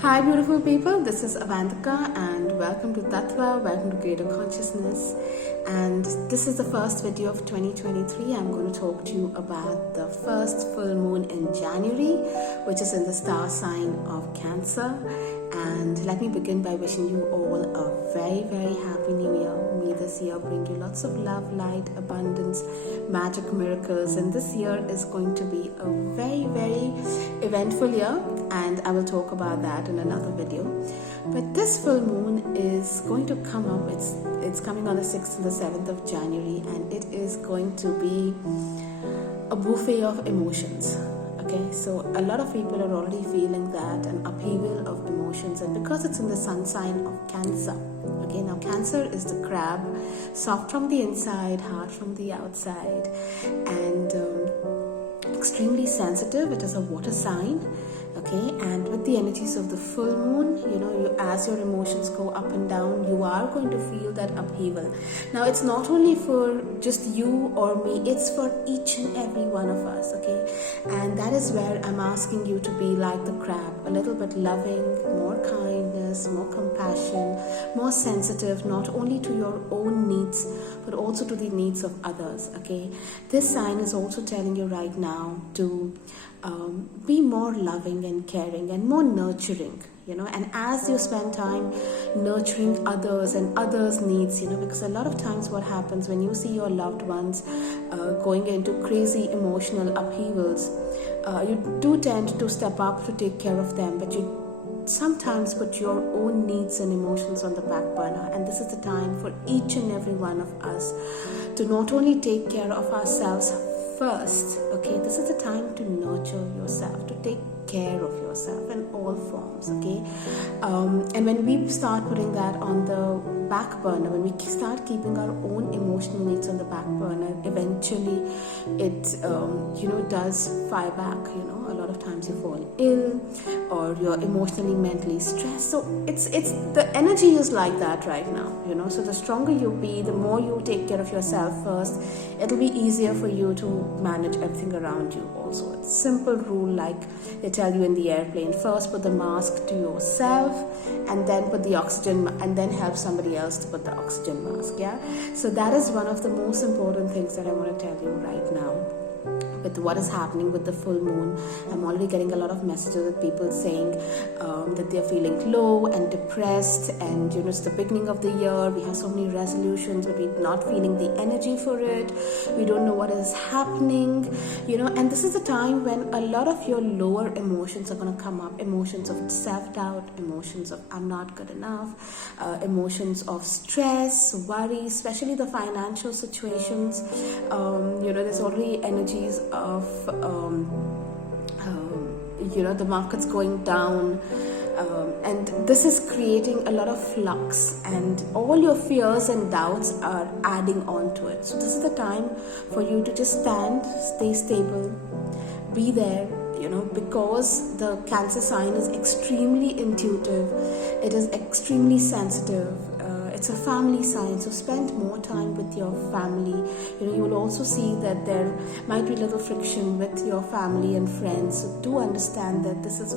Hi beautiful people, this is Avantika and welcome to Tattva, welcome to Greater Consciousness. And this is the first video of 2023. I'm going to talk to you about the first full moon in January, which is in the star sign of Cancer. And let me begin by wishing you all a very, very happy new year. May this year bring you lots of love, light, abundance, magic, miracles. And this year is going to be a very, very eventful year. And I will talk about that in another video. But this full moon is going to come up. It's coming on the 6th and the 7th of January. And it is going to be a buffet of emotions. Okay, so a lot of people are already feeling that, an upheaval of emotions, and because it's in the sun sign of Cancer. Okay, now Cancer is the crab, soft from the inside, hard from the outside, and extremely sensitive. It is a water sign. Okay, and with the energies of the full moon, as your emotions go up and down, you are going to feel that upheaval. Now, it's not only for just you or me, it's for each and every one of us, okay? And that is where I'm asking you to be like the crab, a little bit loving, more kindness, more compassion, more sensitive, not only to your own needs, but also to the needs of others, okay? This sign is also telling you right now to be more loving and caring and more nurturing, and as you spend time nurturing others and others' needs, because a lot of times what happens when you see your loved ones going into crazy emotional upheavals, you do tend to step up to take care of them, but you sometimes put your own needs and emotions on the back burner. And this is the time for each and every one of us to not only take care of ourselves first, okay, this is the time to nurture yourself, to take care of yourself in all forms, okay. And when we start putting that on the back burner, when we start keeping our own emotional needs on the back burner, eventually it does fire back. A lot of times you fall ill or you're emotionally, mentally stressed. So it's the energy is like that right now, so the stronger you be, the more you take care of yourself first, it'll be easier for you to manage everything around you. Also, it's simple rule, like they tell you in the airplane: first put the mask to yourself and then put the oxygen, and then help somebody else to put the oxygen mask. Yeah, so that is one of the most important things that I want to tell you right now. With what is happening with the full moon, I'm already getting a lot of messages with people saying that they're feeling low and depressed, and it's the beginning of the year, we have so many resolutions, but we're not feeling the energy for it, we don't know what is happening, and this is the time when a lot of your lower emotions are going to come up. Emotions of self-doubt, emotions of I'm not good enough, emotions of stress, worry, especially the financial situations. There's already energies of the markets going down, and this is creating a lot of flux, and all your fears and doubts are adding on to it. So this is the time for you to just stand, stay stable, be there, because the Cancer sign is extremely intuitive, it is extremely sensitive. It's a family sign, so spend more time with your family. You will also see that there might be a little friction with your family and friends. So do understand that this is,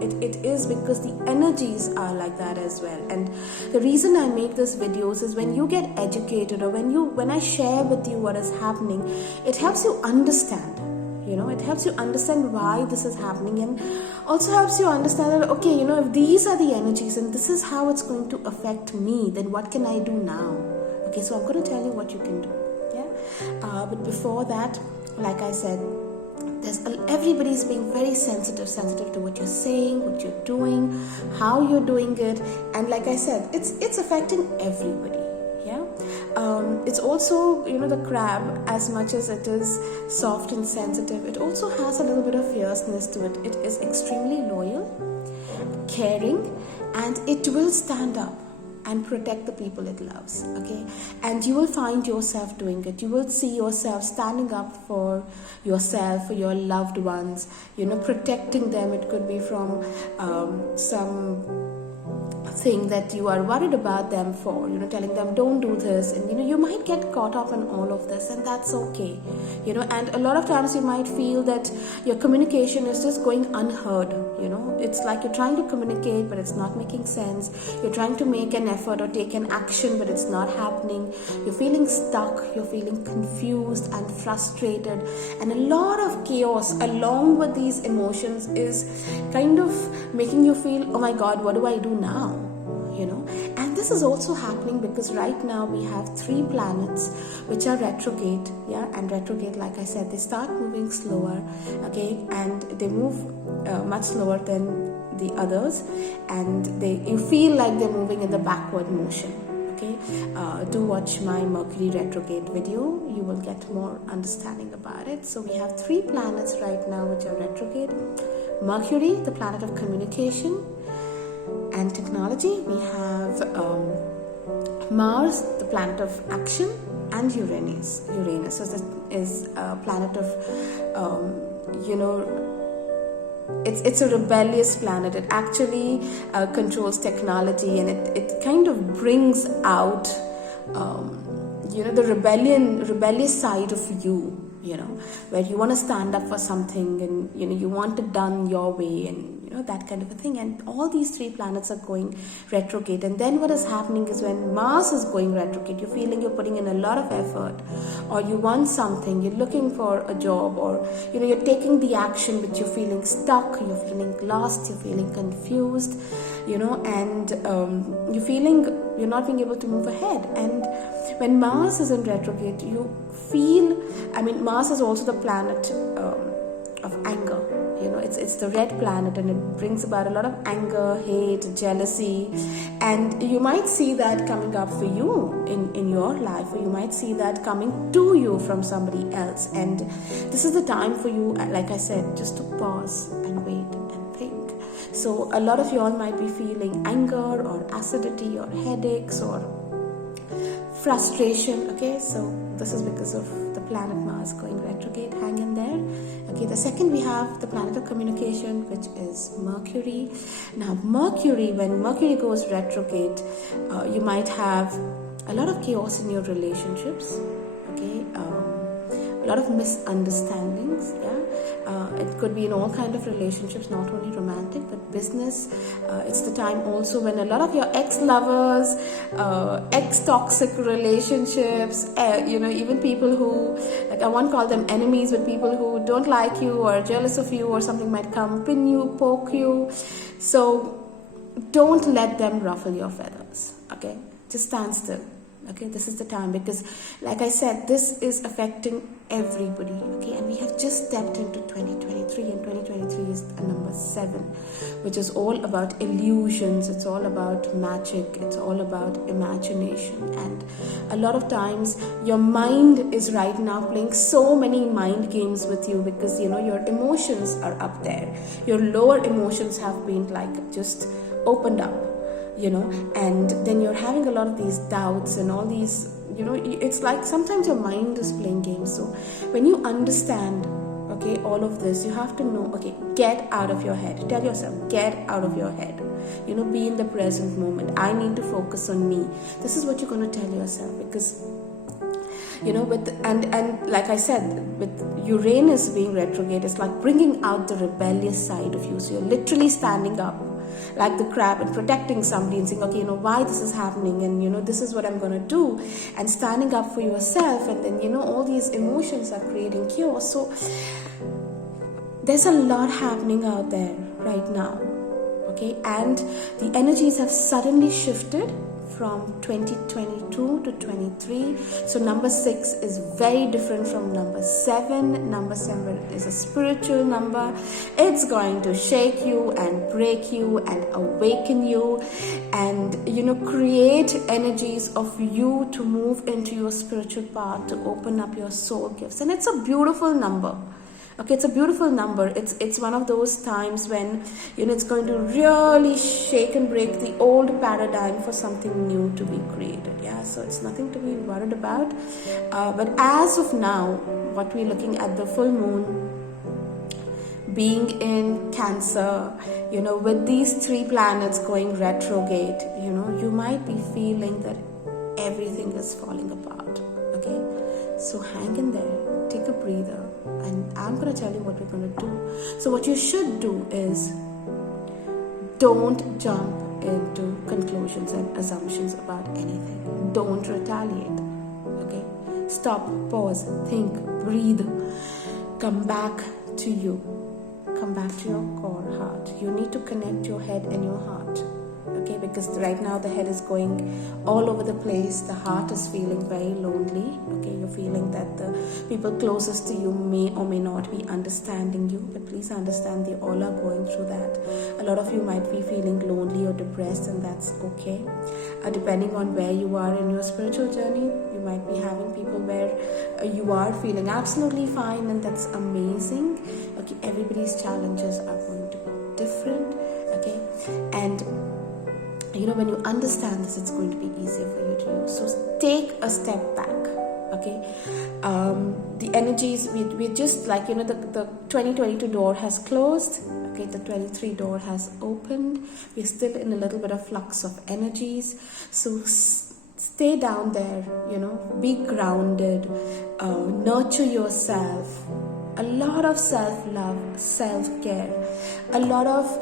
it is because the energies are like that as well. And the reason I make these videos is when you get educated, or when I share with you what is happening, it helps you understand. It helps you understand why this is happening, and also helps you understand that, okay, if these are the energies and this is how it's going to affect me, then what can I do now? Okay, so I'm going to tell you what you can do. Yeah, but before that, like I said, everybody's being very sensitive to what you're saying, what you're doing, how you're doing it, and like I said, it's affecting everybody. Yeah, it's also, the crab, as much as it is soft and sensitive, it also has a little bit of fierceness to it. It is extremely loyal, caring, and it will stand up and protect the people it loves, okay? And you will find yourself doing it. You will see yourself standing up for yourself, for your loved ones, protecting them. It could be from some thing that you are worried about them for, telling them don't do this, and you might get caught up in all of this, and that's okay. And a lot of times you might feel that your communication is just going unheard. It's like you're trying to communicate but it's not making sense. You're trying to make an effort or take an action but it's not happening. You're feeling stuck, you're feeling confused and frustrated, and a lot of chaos along with these emotions is kind of making you feel, oh my god, what do I do now? And this is also happening because right now we have 3 planets which are retrograde. And retrograde, like I said, they start moving slower, and they move much slower than the others, and you feel like they're moving in the backward motion. Do watch my Mercury retrograde video, you will get more understanding about it. So we have 3 planets right now which are retrograde. Mercury, the planet of communication and technology. We have Mars, the planet of action, and Uranus. So this is a planet of it's a rebellious planet. It actually controls technology, and it kind of brings out the rebellious side of you, where you want to stand up for something, and you want it done your way, and that kind of a thing. And all these 3 planets are going retrograde, and then what is happening is when Mars is going retrograde, you're feeling you're putting in a lot of effort, or you want something, you're looking for a job, or you're taking the action but you're feeling stuck, you're feeling lost, you're feeling confused, and you're feeling you're not being able to move ahead. And when Mars is in retrograde, you feel, Mars is also the planet of anger. It's the red planet, and it brings about a lot of anger, hate, jealousy, and you might see that coming up for you in your life, or you might see that coming to you from somebody else. And this is the time for you, like I said, just to pause and wait and think. So a lot of you all might be feeling anger or acidity or headaches or frustration. So this is because of the planet Mars going retrograde. Hang in there. The second, we have the planet of communication, which is Mercury. Now Mercury, when Mercury goes retrograde, you might have a lot of chaos in your relationships, a lot of misunderstandings. It could be in all kind of relationships, not only romantic but business. It's the time also when a lot of your ex-lovers, ex-toxic relationships, even people who, like, I won't call them enemies, but people who don't like you or are jealous of you or something might come pin you, poke you. So don't let them ruffle your feathers. Just stand still. This is the time, because like I said, this is affecting everybody. And we have just stepped into 2023, and 2023 is a number 7, which is all about illusions. It's all about magic. It's all about imagination. And a lot of times your mind is right now playing so many mind games with you, because your emotions are up there. Your lower emotions have been just opened up. And then you're having a lot of these doubts and all these, it's like sometimes your mind is playing games. So when you understand, all of this, you have to know, get out of your head. Tell yourself, get out of your head. Be in the present moment. I need to focus on me. This is what you're going to tell yourself, because and like I said, with Uranus being retrograde, it's like bringing out the rebellious side of you. So you're literally standing up like the crab and protecting somebody and saying, why this is happening, and this is what I'm going to do, and standing up for yourself. And then all these emotions are creating chaos. So there's a lot happening out there right now, and the energies have suddenly shifted from 2022 to 23. So number 6 is very different from number 7. Number 7 is a spiritual number. It's going to shake you and break you and awaken you, and create energies of you to move into your spiritual path, to open up your soul gifts. And it's a beautiful number. It's a beautiful number. It's one of those times when it's going to really shake and break the old paradigm for something new to be created. So it's nothing to be worried about. But as of now, what we're looking at, the full moon being in Cancer, with these 3 planets going retrograde, you might be feeling that everything is falling apart. Okay, so hang in there, take a breather, and I'm going to tell you what we're going to do. So what you should do is, don't jump into conclusions and assumptions about anything. Don't retaliate. Okay, stop, pause, think, breathe, come back to you, come back to your core heart. You need to connect your head and your heart. Okay, because right now the head is going all over the place, the heart is feeling very lonely. Okay, you're feeling that the people closest to you may or may not be understanding you, but please understand they all are going through that. A lot of you might be feeling lonely or depressed, and that's okay. Depending on where you are in your spiritual journey, you might be having people where you are feeling absolutely fine, and that's amazing. Okay, everybody's challenges are going to be different. Okay, and when you understand this, it's going to be easier for you to use. So take a step back. Okay, the energies, we're just like, the 2022 door has closed. Okay, the 23 door has opened. We're still in a little bit of flux of energies. So stay down there, be grounded, nurture yourself. A lot of self-love, self-care, a lot of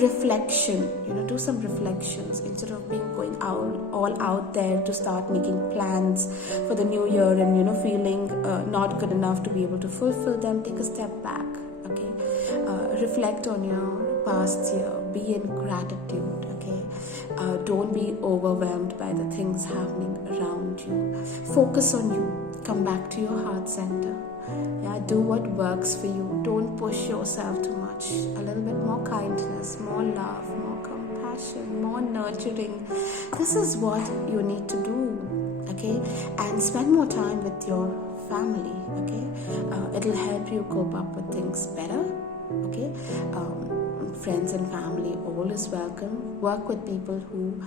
reflection. Do some reflections instead of going all out there to start making plans for the new year and feeling not good enough to be able to fulfill them. Take a step back. Okay, reflect on your past year. Be in gratitude. Okay, don't be overwhelmed by the things happening around you. Focus on you. Come back to your heart center. Yeah, do what works for you. Don't push yourself too much. A little bit more kindness, more love, more compassion, more nurturing. This is what you need to do. Okay, and spend more time with your family. Okay, it'll help you cope up with things better. Okay, friends and family, all is welcome. Work with people who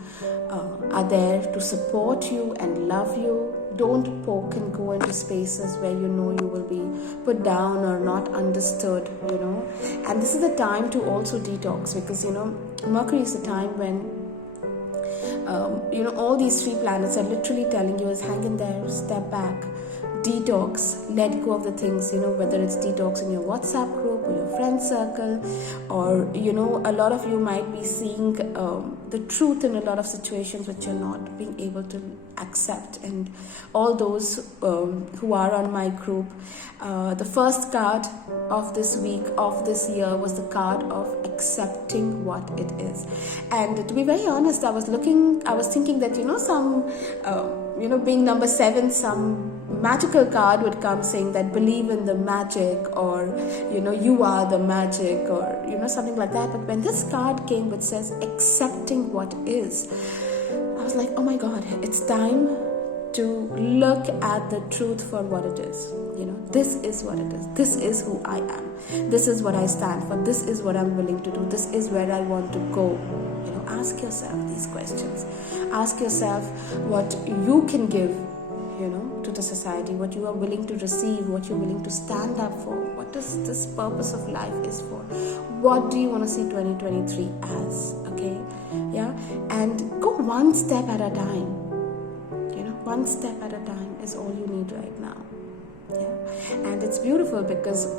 are there to support you and love you. Don't poke and go into spaces where you will be put down or not understood, And this is the time to also detox, because, Mercury is the time when all these 3 planets are literally telling you is hang in there, step back, detox, let go of the things, whether it's detox in your WhatsApp group or your friend circle, or, a lot of you might be seeing the truth in a lot of situations which you're not being able to accept. And all those who are on my group, the first card of this week, of this year, was the card of accepting what it is. And to be very honest, I was thinking that, some being number 7, some magical card would come saying that believe in the magic, or you are the magic, or something like that. But when this card came which says accepting what is, I was like, oh my God, it's time to look at the truth for what it is. This is what it is. This is who I am. This is what I stand for. This is what I'm willing to do. This is where I want to go. Ask yourself these questions. Ask yourself what you can give, to the society, what you are willing to receive, what you're willing to stand up for. What does this purpose of life is for? What do you want to see 2023 as? Okay, yeah, and go one step at a time. One step at a time is all you need right now. Yeah, and it's beautiful because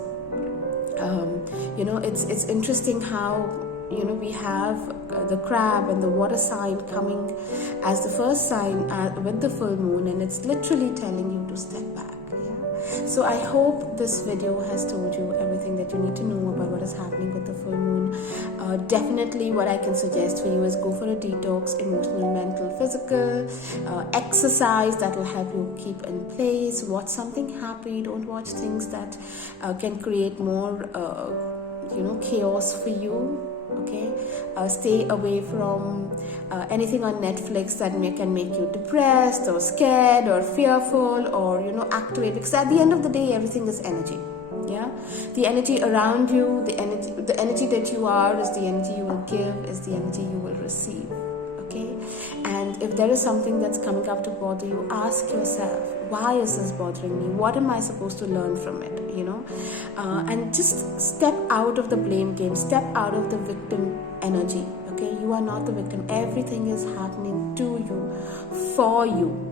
it's interesting how we have the crab and the water sign coming as the first sign with the full moon, and it's literally telling you to step back. Yeah. So I hope this video has told you everything that you need to know about what is happening with the full moon. Definitely what I can suggest for you is go for a detox, emotional, mental, physical, exercise that will help you keep in place. Watch something happy. Don't watch things that can create more chaos for you. Okay, stay away from anything on Netflix that can make you depressed or scared or fearful or activate, because at the end of the day everything is energy. Yeah, the energy around you, the energy that you are is the energy you will give, is the energy you will receive. Okay, and if there is something that's coming up to bother you, ask yourself, why is this bothering me? What am I supposed to learn from it? and just step out of the blame game, step out of the victim energy. Okay, you are not the victim. Everything is happening to you, for you.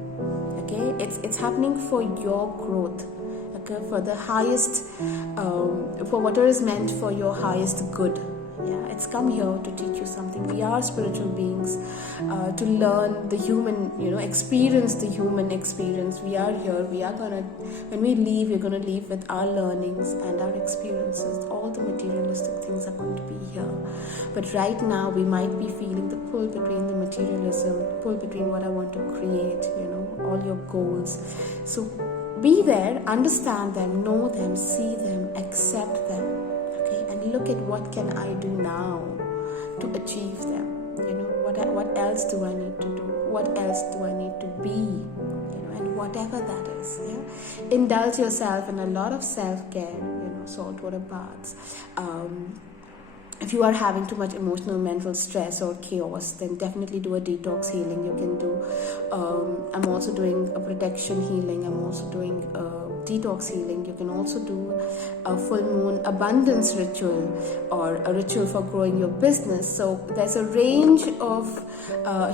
Okay, it's happening for your growth. Okay, for the highest, for whatever is meant for your highest good. Yeah, it's come here to teach you something. We are spiritual beings, to learn the human, experience the human experience. We are here. When we leave, we're gonna leave with our learnings and our experiences. All the materialistic things are going to be here. But right now, we might be feeling the pull between the materialism, pull between what I want to create, all your goals. So be there, understand them, know them, see them, accept them. And look at what can I do now to achieve them. What else do I need to do? What else do I need to be? And whatever that is. Yeah? Indulge yourself in a lot of self-care. Saltwater baths. If you are having too much emotional, mental stress or chaos, then definitely do a detox healing. You can do. I'm also doing a protection healing. I'm also doing detox healing. You can also do a full moon abundance ritual or a ritual for growing your business. So there's a range of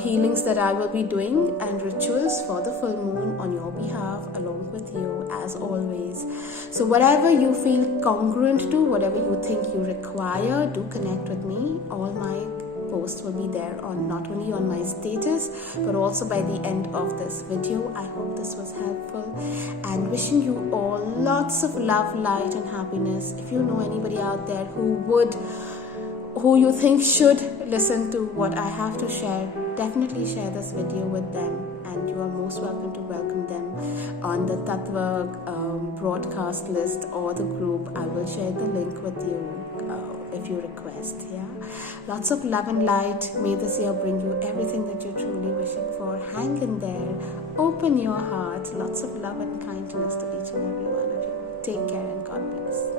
healings that I will be doing and rituals for the full moon on your behalf, along with you, as always. So whatever you feel congruent to, whatever you think you require, do connect with me. All my posts will be there on not only on my status but also by the end of this video. I hope this was helpful and wishing you all lots of love, light and happiness. If you know anybody out there who you think should listen to what I have to share, definitely share this video with them, and you are most welcome to welcome them on the Tattva broadcast list or the group. I will share the link with you if you request. Yeah, lots of love and light. May this year bring you everything that you're truly wishing for. Hang in there, open your heart. Lots of love and kindness to each and every one of you. Take care and God bless.